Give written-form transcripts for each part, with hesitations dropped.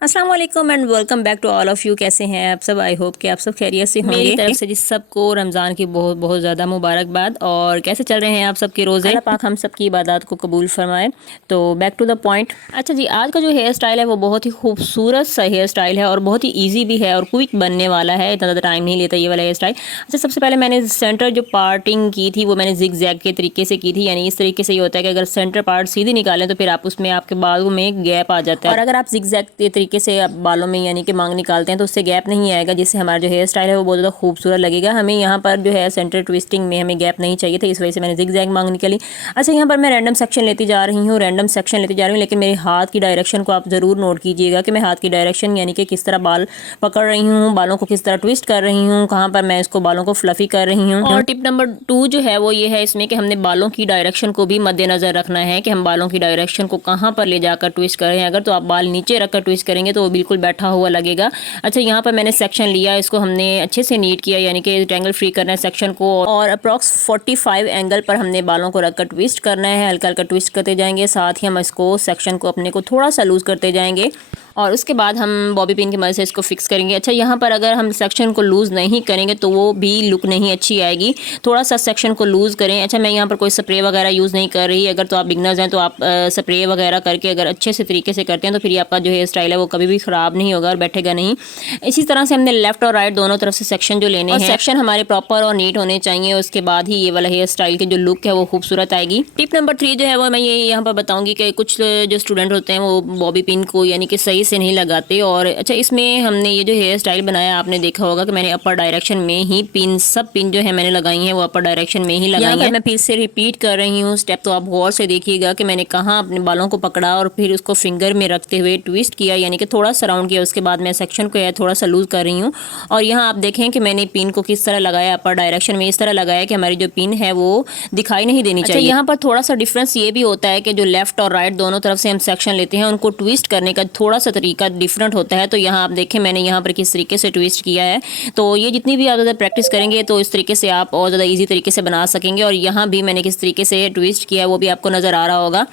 अस्सलाम वालेकुम and welcome back to all of you. कैसे हैं आप सब? आई होप कि आप सब खैरियत से होंगे। मेरी तरफ से जिस सबको रमज़ान की बहुत बहुत ज़्यादा मुबारकबाद। और कैसे चल रहे हैं आप सबके रोज़े? अल्लाह पाक हम सब की इबादत को कबूल फरमाए। तो बैक टू द पॉइंट। अच्छा जी, आज का जो हेयर स्टाइल है वो बहुत ही खूबसूरत सा हेयर स्टाइल है और बहुत ही ईजी भी है और क्विक बनने वाला है। इतना ज़्यादा टाइम नहीं लेता ये वाला हेयर स्टाइल। अच्छा, सबसे पहले मैंने सेंटर जो पार्टिंग की थी वो मैंने जिग जैग के तरीके से की थी। यानी इस तरीके से ये होता है कि अगर सेंटर पार्ट सीधी निकालें तो फिर आप उसमें आपके बालों में गैप आ जाता है। और अगर आप जिग जैग के तरीके से आप बालों में यानी कि मांग निकालते हैं तो उससे गैप नहीं आएगा, जिससे हमारा जो हेयर स्टाइल है वो बहुत ज़्यादा खूबसूरत लगेगा। हमें यहाँ पर जो है सेंटर ट्विस्टिंग में हमें गैप नहीं चाहिए था, इस वजह से मैंने जिग जैग मांग निकाली। अच्छा, यहाँ पर मैं रैंडम सेक्शन लेती जा रही हूँ, लेकिन मेरे हाथ की डायरेक्शन को आप ज़रूर नोट कीजिएगा कि मैं हाथ की डायरेक्शन यानी कि किस तरह बाल पकड़ रही हूँ, बालों को किस तरह ट्विस्ट कर रही हूँ, कहाँ पर मैं इसको बालों को फ्लफी कर रही हूँ। और टिप नंबर 2 जो है वो ये है इसमें कि हमने बालों की डायरेक्शन को भी मद्देनजर रखना है कि हम बालों की डायरेक्शन को कहाँ पर ले जाकर ट्विस्ट करें। अगर तो आप बाल नीचे रखकर ट्विस्ट करेंगे तो वो बिल्कुल बैठा हुआ लगेगा। अच्छा, यहाँ पर मैंने सेक्शन लिया, इसको हमने अच्छे से नीट किया यानी कि ट्रायंगल फ्री करना है सेक्शन को। और अप्रॉक्स 45 एंगल पर हमने बालों को रखकर ट्विस्ट करना है, हल्का हल्का ट्विस्ट करते जाएंगे। साथ ही हम इसको सेक्शन को अपने को थोड़ा सा लूज करते जाएंगे और उसके बाद हम बॉबी पिन की मदद से इसको फिक्स करेंगे। अच्छा, यहाँ पर अगर हम सेक्शन को लूज़ नहीं करेंगे तो वो भी लुक नहीं अच्छी आएगी, थोड़ा सा सेक्शन को लूज़ करें। अच्छा, मैं यहाँ पर कोई स्प्रे वगैरह यूज़ नहीं कर रही। अगर तो आप बिगनर्स हैं तो आप स्प्रे वगैरह करके अगर अच्छे से तरीके से करते हैं तो फिर आपका जो हेयर स्टाइल है वो कभी भी ख़राब नहीं होगा और बैठेगा नहीं। इसी तरह से हमने लेफ्ट और राइट दोनों तरफ से सेक्शन जो लेने हैं, सेक्शन हमारे प्रॉपर और नीट होने चाहिए। उसके बाद ही ये वाला हेयर स्टाइल की जो लुक है वो खूबसूरत आएगी। टिप नंबर 3 जो है वो मैं ये यहाँ पर बताऊँगी कि कुछ जो स्टूडेंट होते हैं वो बॉबी पिन को यानी कि सही से नहीं लगाते। और अच्छा, इसमें हमने ये जो हेयर स्टाइल बनाया आपने देखा होगा कि मैंने अपर डायरेक्शन में ही सब पिन जो है मैंने लगाई हैं वो अपर डायरेक्शन में ही लगाई है। मैं फिर से रिपीट कर रही हूँ स्टेप, तो आप गौर से देखिएगा कि मैंने कहाँ अपने बालों को पकड़ा और फिर उसको फिंगर में रखते हुए ट्विस्ट किया यानी कि थोड़ा सा राउंड किया। उसके बाद मैं सेक्शन को थोड़ा सा लूज कर रही हूँ और यहाँ आप देखें कि मैंने पिन को किस तरह लगाया, अपर डायरेक्शन में इस तरह लगाया कि हमारी जो पिन है वो दिखाई नहीं देनी चाहिए। यहाँ पर थोड़ा सा डिफरेंस ये भी होता है कि जो लेफ्ट और राइट दोनों तरफ से हम सेक्शन लेते हैं उनको ट्विस्ट करने का थोड़ा सा तरीका डिफरेंट होता है। तो यहाँ आप देखें मैंने यहाँ पर किस तरीके से ट्विस्ट किया है। तो ये जितनी भी आप ज़्यादा प्रैक्टिस करेंगे तो इस तरीके से आप और ज़्यादा ईजी तरीके से बना सकेंगे। और यहाँ भी मैंने किस तरीके से ट्विस्ट किया है वो भी आपको नज़र आ रहा होगा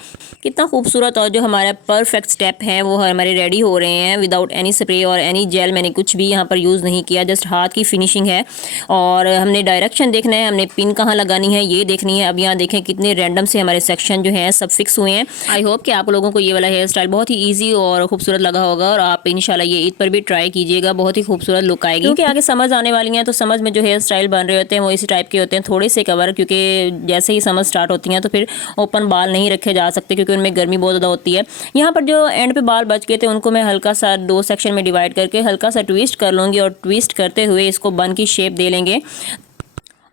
कितना खूबसूरत। और जो हमारा परफेक्ट स्टेप हैं वो हमारे रेडी हो रहे हैं विदाउट एनी स्प्रे और एनी जेल। मैंने कुछ भी यहाँ पर यूज़ नहीं किया, जस्ट हाथ की फिनिशिंग है। और हमने डायरेक्शन देखना है, हमने पिन कहाँ लगानी है ये देखनी है। अब यहाँ देखें कितने रैंडम से हमारे सेक्शन जो हैं सब फिक्स हुए हैं। आई होप कि आप लोगों को ये वाला हेयर स्टाइल बहुत ही ईजी और खूबसूरत लगा होगा और आप इंशाल्लाह ये ईद पर भी ट्राई कीजिएगा, बहुत ही खूबसूरत लुक आएगी। क्योंकि आगे समझ आने वाली हैं तो समझ में जो हेयर स्टाइल बन रहे होते हैं वो इसी टाइप के होते हैं, थोड़े से कवर, क्योंकि जैसे ही समझ स्टार्ट होती हैं तो फिर ओपन बाल नहीं रखे जा सकते क्योंकि उनमें गर्मी बहुत ज़्यादा होती है। यहाँ पर जो एंड पे बाल बच गए थे उनको मैं हल्का सा 2 सेक्शन में डिवाइड करके हल्का सा ट्विस्ट कर लूँगी और ट्विस्ट करते हुए इसको बन की शेप दे लेंगे।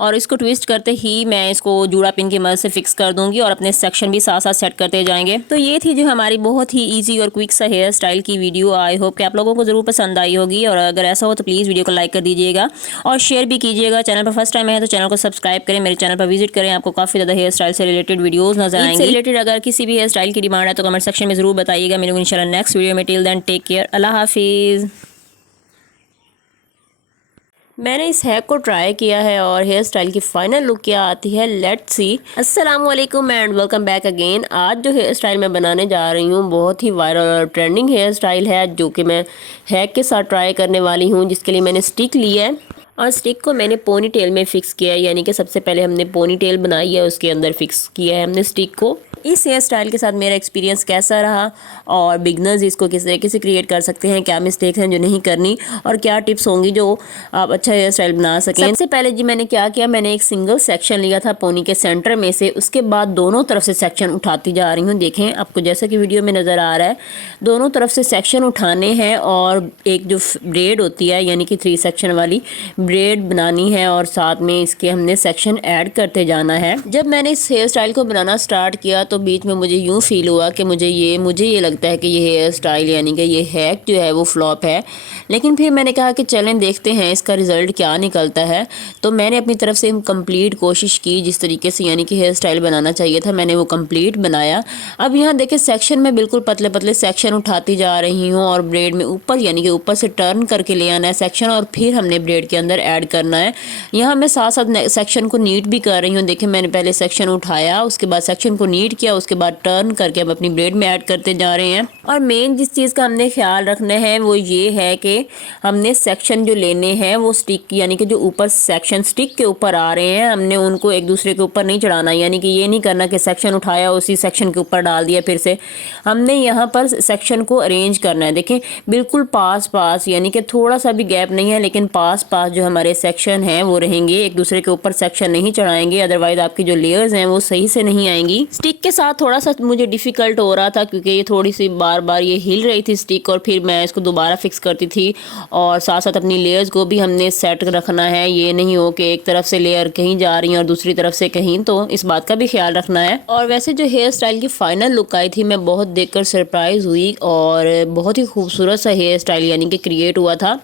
और इसको ट्विस्ट करते ही मैं इसको जूड़ा पिन की मदद से फिक्स कर दूंगी और अपने सेक्शन भी साथ साथ सेट करते जाएंगे। तो ये थी जो हमारी बहुत ही इजी और क्विक सा हेयर स्टाइल की वीडियो। आई होप कि आप लोगों को ज़रूर पसंद आई होगी और अगर ऐसा हो तो प्लीज़ वीडियो को लाइक कर दीजिएगा और शेयर भी कीजिएगा। चैनल पर फर्स्ट टाइम है तो चैनल को सब्सक्राइब करें, मेरे चैनल पर विजिट करें, आपको काफ़ी ज़्यादा हेयर स्टाइल से रिलेटेड वीडियोज़ नजर आएंगे। रिलेटेड अगर किसी भी हेयर स्टाइल की डिमांड है तो कमेंट सेक्शन में ज़रूर बताइएगा। मिलूंगी इंशाल्लाह नेक्स्ट वीडियो में। टिल देन टेक केयर, अल्लाह हाफिज़। मैंने इस हैक को ट्राई किया है और हेयर स्टाइल की फाइनल लुक क्या आती है, लेट्स सी। अस्सलाम वालेकुम एंड वेलकम बैक अगेन। आज जो हेयर स्टाइल मैं बनाने जा रही हूँ बहुत ही वायरल और ट्रेंडिंग हेयर स्टाइल है जो कि मैं हैक के साथ ट्राई करने वाली हूँ, जिसके लिए मैंने स्टिक ली है और स्टिक को मैंने पोनी टेल में फिक्स किया है। यानी कि सबसे पहले हमने पोनी टेल बनाई है, उसके अंदर फिक्स किया है हमने स्टिक को। इस हेयर स्टाइल के साथ मेरा एक्सपीरियंस कैसा रहा और बिगनर्स इसको किस तरीके से क्रिएट कर सकते हैं, क्या मिस्टेक हैं जो नहीं करनी और क्या टिप्स होंगी जो आप अच्छा हेयर स्टाइल बना सकें। सबसे पहले जी मैंने क्या किया, मैंने एक सिंगल सेक्शन लिया था पोनी के सेंटर में से, उसके बाद दोनों तरफ से सेक्शन उठाती जा रही हूँ। देखें आपको जैसा कि वीडियो में नज़र आ रहा है, दोनों तरफ से सेक्शन उठाने हैं और एक जो ब्रेड होती है यानी कि 3 सेक्शन वाली ब्रेड बनानी है और साथ में इसके हमने सेक्शन ऐड करते जाना है। जब मैंने इस हेयर स्टाइल को बनाना स्टार्ट किया तो बीच में मुझे यूँ फील हुआ कि मुझे ये लगता है कि ये हेयर स्टाइल यानी कि ये हैक जो है वो फ्लॉप है। लेकिन फिर मैंने कहा कि चलें देखते हैं इसका रिज़ल्ट क्या निकलता है। तो मैंने अपनी तरफ से कंप्लीट कोशिश की, जिस तरीके से यानी कि हेयर स्टाइल बनाना चाहिए था मैंने वो कंप्लीट बनाया। अब यहाँ देखें सेक्शन में बिल्कुल पतले पतले सेक्शन उठाती जा रही हूँ और ब्रेड में ऊपर यानी कि ऊपर से टर्न करके ले आना है सेक्शन और फिर हमने ब्रेड के अंदर ऐड करना है। यहाँ मैं साथ साथ सेक्शन को नीट भी कर रही हूँ। देखिए मैंने पहले सेक्शन उठाया, उसके बाद सेक्शन को नीट किया, उसके बाद टर्न करके हम अपनी ब्रेड में ऐड करते जा रहे हैं। और मेन जिस चीज़ का हमने ख्याल रखना है वो ये है कि हमने सेक्शन जो लेने हैं वो स्टिक यानी कि जो ऊपर सेक्शन स्टिक के ऊपर आ रहे हैं हमने उनको एक दूसरे के ऊपर नहीं चढ़ाना, यानी कि ये नहीं करना कि सेक्शन उठाया उसी सेक्शन के ऊपर डाल दिया। फिर से हमने यहाँ पर सेक्शन को अरेंज करना है। देखें बिल्कुल पास पास, यानी कि थोड़ा सा भी गैप नहीं है, लेकिन पास पास जो हमारे सेक्शन हैं वो रहेंगे, एक दूसरे के ऊपर सेक्शन नहीं चढ़ाएंगे, अदरवाइज आपकी जो लेयर्स हैं वो सही से नहीं आएंगी। स्टिक के साथ थोड़ा सा मुझे डिफिकल्ट हो रहा था क्योंकि ये थोड़ी सी बार बार ये हिल रही थी स्टिक, और फिर मैं इसको दोबारा फिक्स करती थी। और साथ साथ अपनी लेयर्स को भी हमने सेट रखना है, ये नहीं हो कि एक तरफ से लेयर कहीं जा रही है और दूसरी तरफ से कहीं, तो इस बात का भी ख्याल रखना है। और वैसे जो हेयर स्टाइल की फाइनल लुक आई थी मैं बहुत देखकर सरप्राइज हुई, और बहुत ही खूबसूरत सा हेयर स्टाइल यानी कि क्रिएट हुआ था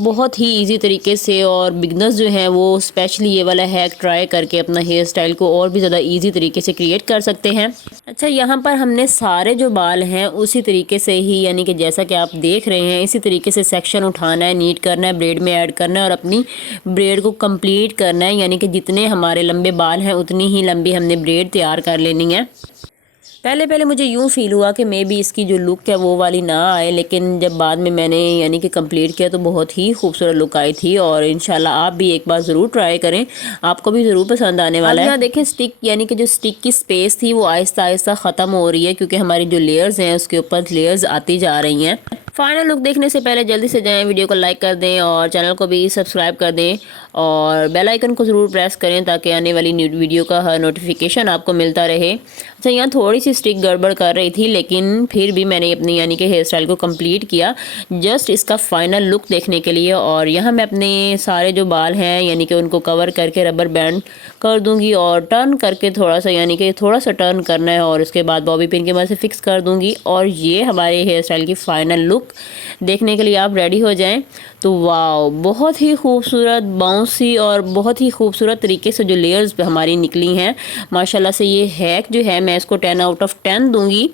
बहुत ही इजी तरीके से। और बिगनर्स जो हैं वो स्पेशली ये वाला हैक ट्राई करके अपना हेयर स्टाइल को और भी ज़्यादा इजी तरीके से क्रिएट कर सकते हैं। अच्छा, यहाँ पर हमने सारे जो बाल हैं उसी तरीके से ही, यानी कि जैसा कि आप देख रहे हैं इसी तरीके से सेक्शन उठाना है, नीट करना है, ब्रेड में ऐड करना है और अपनी ब्रेड को कंप्लीट करना है, यानी कि जितने हमारे लंबे बाल हैं उतनी ही लंबी हमने ब्रेड तैयार कर लेनी है। पहले मुझे यूँ फील हुआ कि मे बी इसकी जो लुक है वो वाली ना आए, लेकिन जब बाद में मैंने यानी कि कंप्लीट किया तो बहुत ही खूबसूरत लुक आई थी। और इंशाल्लाह आप भी एक बार ज़रूर ट्राई करें, आपको भी ज़रूर पसंद आने वाला है। यहाँ देखें स्टिक यानी कि जो स्टिक की स्पेस थी वो आहिस्ता आहिस्ता ख़त्म हो रही है क्योंकि हमारी जो लेयर्स हैं उसके ऊपर लेयर्स आती जा रही हैं। फाइनल लुक देखने से पहले जल्दी से जाएं, वीडियो को लाइक कर दें और चैनल को भी सब्सक्राइब कर दें और बेल आइकन को ज़रूर प्रेस करें ताकि आने वाली वीडियो का हर नोटिफिकेशन आपको मिलता रहे। अच्छा, यहाँ थोड़ी सी स्टिक गड़बड़ कर रही थी लेकिन फिर भी मैंने अपनी यानी कि हेयर स्टाइल को कंप्लीट किया जस्ट इसका फाइनल लुक देखने के लिए। और यहाँ मैं अपने सारे जो बाल हैं यानी कि उनको कवर करके रबर बैंड कर दूँगी और टर्न करके थोड़ा सा यानी कि थोड़ा सा टर्न करना है और उसके बाद बॉबी पिन की मदद से फिक्स कर दूँगी। और ये हमारे हेयर स्टाइल की फ़ाइनल लुक देखने के लिए आप रेडी हो जाएं। तो वाओ, बहुत ही खूबसूरत बाउंसी और बहुत ही खूबसूरत तरीके से जो लेयर्स हमारी निकली हैं माशाल्लाह से। ये हैक जो है मैं इसको 10 आउट ऑफ 10 दूंगी।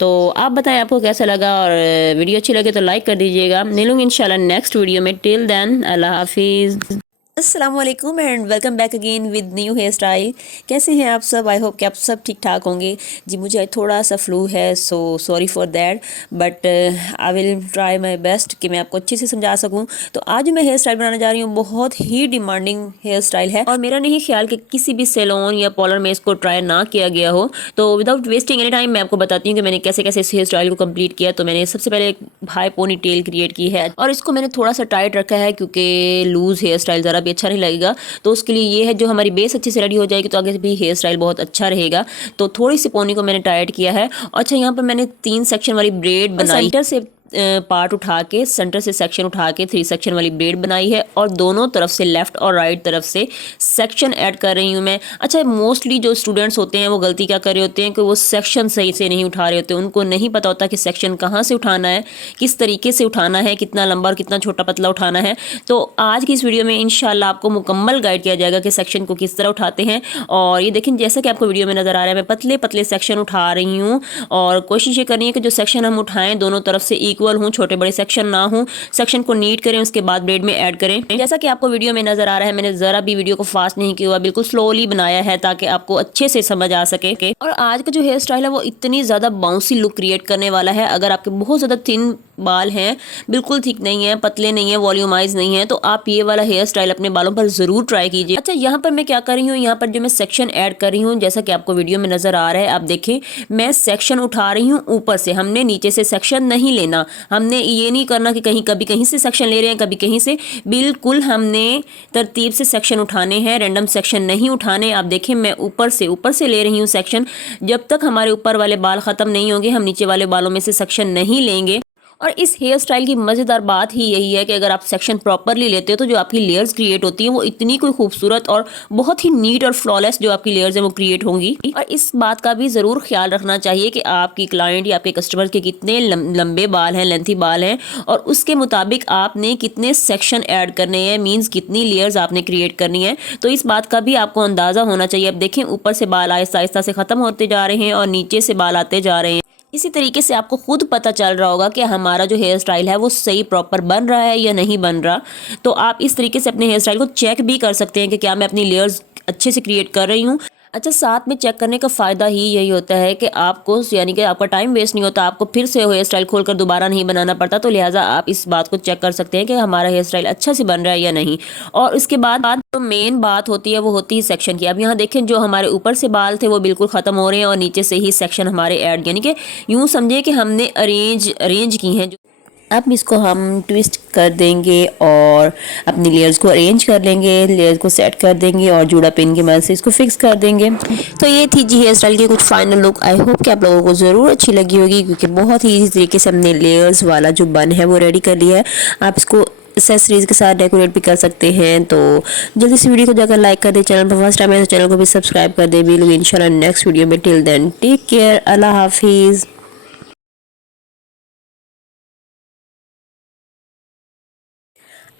तो आप बताएं आपको कैसा लगा, और वीडियो अच्छी लगे तो लाइक कर दीजिएगा। मिलूंगी इंशाल्लाह नेक्स्ट वीडियो में। टिल देन अल्लाह हाफिज़। अस्सलाम वालेकुम and welcome back again with new hair style. कैसे हैं आप सब? आई होप कि आप सब ठीक ठाक होंगे। जी मुझे आज थोड़ा सा फ्लू है, so sorry for that, but I will try my best कि मैं आपको अच्छे से समझा सकूं। तो आज मैं हेयर स्टाइल बनाने जा रही हूँ, बहुत ही डिमांडिंग हेयर स्टाइल है और मेरा नहीं ख्याल कि किसी भी सैलून या पार्लर में इसको ट्राई ना किया गया हो। तो विदाउट वेस्टिंग एनी टाइम मैं आपको बताती हूँ कि मैंने कैसे कैसे इस हेयर स्टाइल को कंप्लीट किया। तो मैंने सबसे पहले एक हाई पोनी टेल क्रिएट की है और इसको मैंने थोड़ा सा टाइट रखा है क्योंकि लूज हेयर स्टाइल ज़रा भी अच्छा नहीं लगेगा। तो उसके लिए ये है जो हमारी बेस अच्छे से रेडी हो जाएगी तो आगे भी हेयर स्टाइल बहुत अच्छा रहेगा। तो थोड़ी सी पोनी को मैंने टाइट किया है। अच्छा, यहाँ पर मैंने 3 सेक्शन वाली ब्रेड बनाई, सेंटर से पार्ट उठा के सेंटर से सेक्शन उठा के 3 सेक्शन वाली ब्रेड बनाई है और दोनों तरफ से लेफ्ट और राइट तरफ से सेक्शन ऐड कर रही हूँ मैं। अच्छा, मोस्टली जो स्टूडेंट्स होते हैं वो गलती क्या कर रहे होते हैं कि वो सेक्शन सही से नहीं उठा रहे होते, उनको नहीं पता होता कि सेक्शन कहाँ से उठाना है, किस तरीके से उठाना है, कितना लंबा और कितना छोटा पतला उठाना है। तो आज की इस वीडियो में इंशाल्लाह आपको मुकम्मल गाइड किया जाएगा कि सेक्शन को किस तरह उठाते हैं। और ये देखें जैसा कि आपको वीडियो में नज़र आ रहा है मैं पतले पतले सेक्शन उठा रही हूँ और कोशिश ये करनी है कि जो सेक्शन हम उठाएं दोनों तरफ से इक्वल हूँ, छोटे बड़े सेक्शन ना हो। सेक्शन को नीट करें, उसके बाद ब्रेड में ऐड करें। जैसा कि आपको वीडियो में नजर आ रहा है मैंने जरा भी वीडियो को फास्ट नहीं किया हुआ, बिल्कुल स्लोली बनाया है ताकि आपको अच्छे से समझ आ सके। और आज का जो हेयर स्टाइल है वो इतनी ज्यादा बाउंसी लुक क्रिएट करने वाला है। अगर आपके बहुत ज्यादा थिन बाल हैं, बिल्कुल थिक नहीं है, पतले नहीं है, वॉल्यूमाइज नहीं है, तो आप ये वाला हेयर स्टाइल अपने बालों पर जरूर ट्राई कीजिए। अच्छा, यहाँ पर मैं क्या कर रही हूँ, यहाँ पर जो मैं सेक्शन ऐड कर रही हूँ जैसा कि आपको वीडियो में नजर आ रहा है, आप देखें मैं सेक्शन उठा रही हूँ ऊपर से, हमने नीचे से सेक्शन नहीं लेना। हमने ये नहीं करना कि कभी कहीं से सेक्शन ले रहे हैं कभी कहीं से, बिल्कुल हमने तरतीब से सेक्शन उठाने हैं, रैंडम सेक्शन नहीं उठाने। आप देखें मैं ऊपर से ले रही हूँ सेक्शन। जब तक हमारे ऊपर वाले बाल खत्म नहीं होंगे हम नीचे वाले बालों में से सेक्शन नहीं लेंगे। और इस हेयर स्टाइल की मज़ेदार बात ही यही है कि अगर आप सेक्शन प्रॉपरली लेते हो तो जो आपकी लेयर्स क्रिएट होती हैं वो इतनी कोई खूबसूरत और बहुत ही नीट और फ्लॉलेस जो आपकी लेयर्स हैं वो क्रिएट होंगी। और इस बात का भी ज़रूर ख्याल रखना चाहिए कि आपकी क्लाइंट या आपके कस्टमर के कितने लंबे बाल हैं, लेंथी बाल हैं, और उसके मुताबिक आपने कितने सेक्शन ऐड करने हैं, मीन्स कितनी लेयर्स आपने क्रिएट करनी है। तो इस बात का भी आपको अंदाज़ा होना चाहिए। अब देखें ऊपर से बाल आहिस्ता आहिस्ता से ख़त्म होते जा रहे हैं और नीचे से बाल आते जा रहे हैं। इसी तरीके से आपको खुद पता चल रहा होगा कि हमारा जो हेयर स्टाइल है वो सही प्रॉपर बन रहा है या नहीं बन रहा। तो आप इस तरीके से अपने हेयर स्टाइल को चेक भी कर सकते हैं कि क्या मैं अपनी लेयर्स अच्छे से क्रिएट कर रही हूँ। अच्छा, साथ में चेक करने का फ़ायदा ही यही होता है कि आपको यानी कि आपका टाइम वेस्ट नहीं होता, आपको फिर से हेयर स्टाइल खोलकर दोबारा नहीं बनाना पड़ता। तो लिहाजा आप इस बात को चेक कर सकते हैं कि हमारा हेयर स्टाइल अच्छा से बन रहा है या नहीं। और उसके बाद जो मेन बात होती है वो होती है सेक्शन की। अब यहाँ देखें, जो हमारे ऊपर से बाल थे वो बिल्कुल ख़त्म हो रहे हैं और नीचे से ही सेक्शन हमारे ऐड, यानी कि यूँ समझिए कि हमने अरेंज की हैं। अब इसको हम ट्विस्ट कर देंगे और अपनी लेयर्स को अरेंज कर लेंगे, लेयर्स को सेट कर देंगे और जूड़ा पिन की मदद से इसको फिक्स कर देंगे। तो ये थी जी हेयर स्टाइल की कुछ फाइनल लुक। आई होप कि आप लोगों को ज़रूर अच्छी लगी होगी, क्योंकि बहुत ही इजी तरीके से हमने लेयर्स वाला जो बन है वो रेडी कर लिया है। आप इसको एक्सेसरीज के साथ डेकोरेट भी कर सकते हैं। तो जल्दी से वीडियो को जाकर लाइक कर दें, चैनल पर फर्स्ट टाइम है तो चैनल को भी सब्सक्राइब कर दें। मिलूंगी इंशाल्लाह नेक्स्ट वीडियो में। टिल देन टेक केयर, अल्लाह हाफिज़।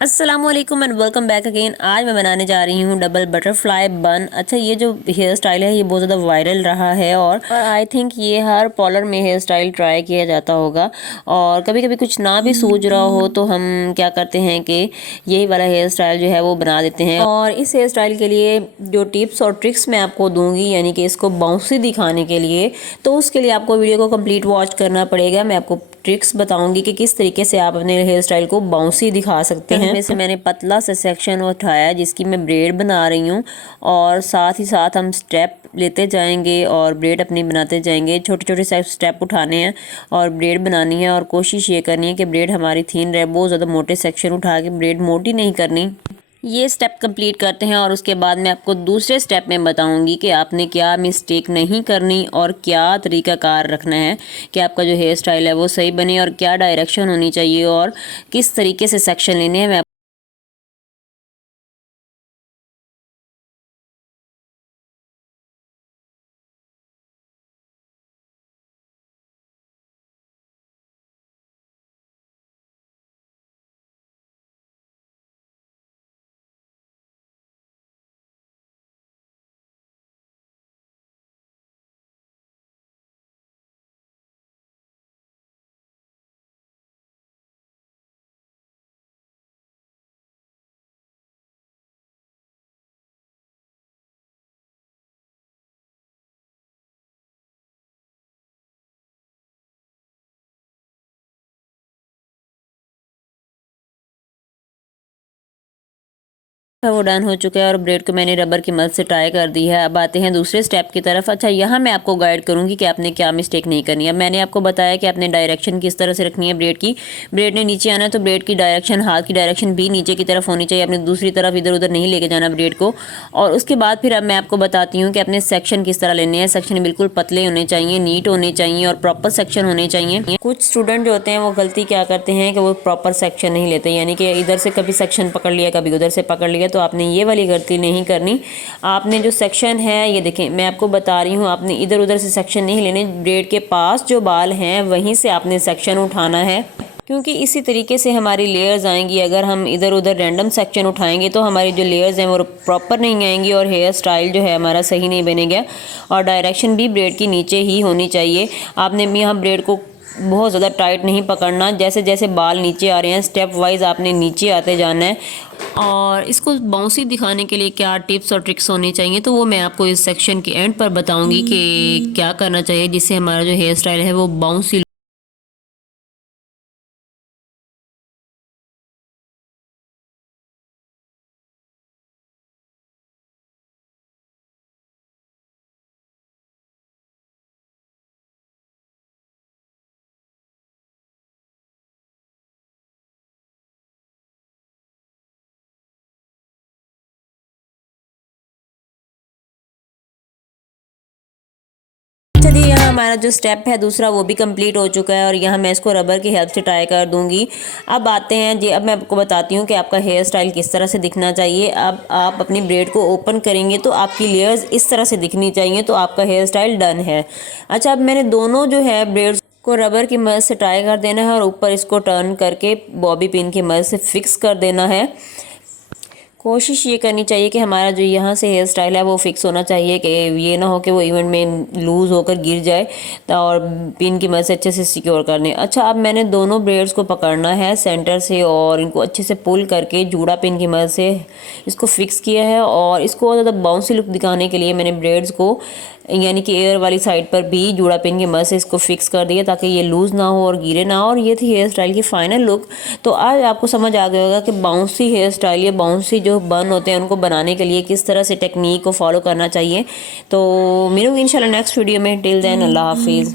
अस्सलामुअलैकुम एंड वेलकम बैक अगेन। आज मैं बनाने जा रही हूँ डबल बटरफ्लाई बन। अच्छा, ये जो हेयर स्टाइल है ये बहुत ज़्यादा वायरल रहा है और आई थिंक ये हर पार्लर में हेयर स्टाइल ट्राई किया जाता होगा। और कभी कभी कुछ ना भी सूझ रहा हो तो हम क्या करते हैं कि यही वाला हेयर स्टाइल जो है वो बना देते हैं। और इस हेयर स्टाइल के लिए जो टिप्स और ट्रिक्स मैं आपको दूंगी, यानी कि इसको बाउंसी दिखाने के लिए, तो उसके लिए आपको वीडियो को कंप्लीट वॉच करना पड़ेगा। मैं आपको ट्रिक्स बताऊंगी कि किस तरीके से आप अपने हेयर स्टाइल को बाउंसी दिखा सकते हैं। इसमें से मैंने पतला सा सेक्शन उठाया जिसकी मैं ब्रेड बना रही हूँ, और साथ ही साथ हम स्टेप लेते जाएंगे और ब्रेड अपनी बनाते जाएंगे। छोटे छोटे स्टेप उठाने हैं और ब्रेड बनानी है, और कोशिश ये करनी है कि ब्रेड हमारी थीन रहे। बहुत ज़्यादा मोटे सेक्शन उठा के ब्रेड मोटी नहीं करनी। ये स्टेप कंप्लीट करते हैं और उसके बाद मैं आपको दूसरे स्टेप में बताऊंगी कि आपने क्या मिस्टेक नहीं करनी और क्या तरीकाकार रखना है कि आपका जो हेयर स्टाइल है वो सही बने, और क्या डायरेक्शन होनी चाहिए और किस तरीके से सेक्शन लेने हैं। मैं वो डन हो चुका है और ब्रेड को मैंने रबर की मदद से टाई कर दी है। अब आते हैं दूसरे स्टेप की तरफ। अच्छा, यहाँ मैं आपको गाइड करूँगी कि आपने क्या मिस्टेक नहीं करनी है। मैंने आपको बताया कि आपने डायरेक्शन किस तरह से रखनी है ब्रेड की। ब्रेड ने नीचे आना है तो ब्रेड की डायरेक्शन, हाथ की डायरेक्शन भी नीचे की तरफ होनी चाहिए। आपने दूसरी तरफ इधर उधर नहीं लेके जाना ब्रेड को। और उसके बाद फिर अब मैं आपको बताती हूँ कि अपने सेक्शन किस तरह लेने हैं। सेक्शन बिल्कुल पतले होने चाहिए, नीट होने चाहिए और प्रॉपर सेक्शन होने चाहिए। कुछ स्टूडेंट जो होते हैं वो गलती क्या करते हैं कि वो प्रॉपर सेक्शन नहीं लेते, यानी कि इधर से कभी सेक्शन पकड़ लिया कभी उधर से पकड़ लिया। तो आपने ये वाली गलती नहीं करनी। आपने जो सेक्शन है ये देखें, मैं आपको बता रही हूँ, आपने इधर उधर से सेक्शन नहीं लेने। ब्रेड के पास जो बाल हैं वहीं से आपने सेक्शन उठाना है, क्योंकि इसी तरीके से हमारी लेयर्स आएंगी। अगर हम इधर उधर रैंडम सेक्शन उठाएंगे तो हमारी जो लेयर्स हैं वो प्रॉपर नहीं आएंगी और हेयर स्टाइल जो है हमारा सही नहीं बनेगा। और डायरेक्शन भी ब्रेड की नीचे ही होनी चाहिए। आपने यहाँ ब्रेड को बहुत ज़्यादा टाइट नहीं पकड़ना। जैसे जैसे बाल नीचे आ रहे हैं स्टेप वाइज आपने नीचे आते जाना है। और इसको बाउंसी दिखाने के लिए क्या टिप्स और ट्रिक्स होनी चाहिए तो वो मैं आपको इस सेक्शन के एंड पर बताऊंगी कि क्या करना चाहिए जिससे हमारा जो हेयर स्टाइल है वो बाउंसी। चलिए, यहाँ हमारा जो स्टेप है दूसरा वो भी कंप्लीट हो चुका है और यहाँ मैं इसको रबर की हेल्प से ट्राई कर दूंगी। अब आते हैं जी, अब मैं आपको बताती हूँ कि आपका हेयर स्टाइल किस तरह से दिखना चाहिए। अब आप अपनी ब्रेड को ओपन करेंगे तो आपकी लेयर्स इस तरह से दिखनी चाहिए, तो आपका हेयर स्टाइल डन है। अच्छा, अब मैंने दोनों जो है ब्रेड्स को रबर की मदद से टाई कर देना है और ऊपर इसको टर्न करके बॉबी पिन की मदद से फिक्स कर देना है। कोशिश ये करनी चाहिए कि हमारा जो यहाँ से हेयर स्टाइल है वो फिक्स होना चाहिए, कि ये ना हो कि वो इवेंट में लूज़ होकर गिर जाए, और पिन की मदद से अच्छे से सिक्योर करने। अच्छा, अब मैंने दोनों ब्रेड्स को पकड़ना है सेंटर से और इनको अच्छे से पुल करके जूड़ा पिन की मदद से इसको फिक्स किया है। और इसको ज़्यादा बाउंसी लुक दिखाने के लिए मैंने ब्रेड्स को यानी कि एयर वाली साइड पर भी जूड़ा पिन की मदद से इसको फिक्स कर दिया ताकि ये लूज़ ना हो और गिरे ना हो। और ये थी हेयर स्टाइल की फाइनल लुक। तो आज आपको समझ आ गया होगा कि बाउंसी हेयर स्टाइल या बाउंसी जो बन होते हैं उनको बनाने के लिए किस तरह से टेक्निक को फॉलो करना चाहिए। तो मिलूंगी इंशाल्लाह नेक्स्ट वीडियो में। टिल देन अल्लाह हाफिज़।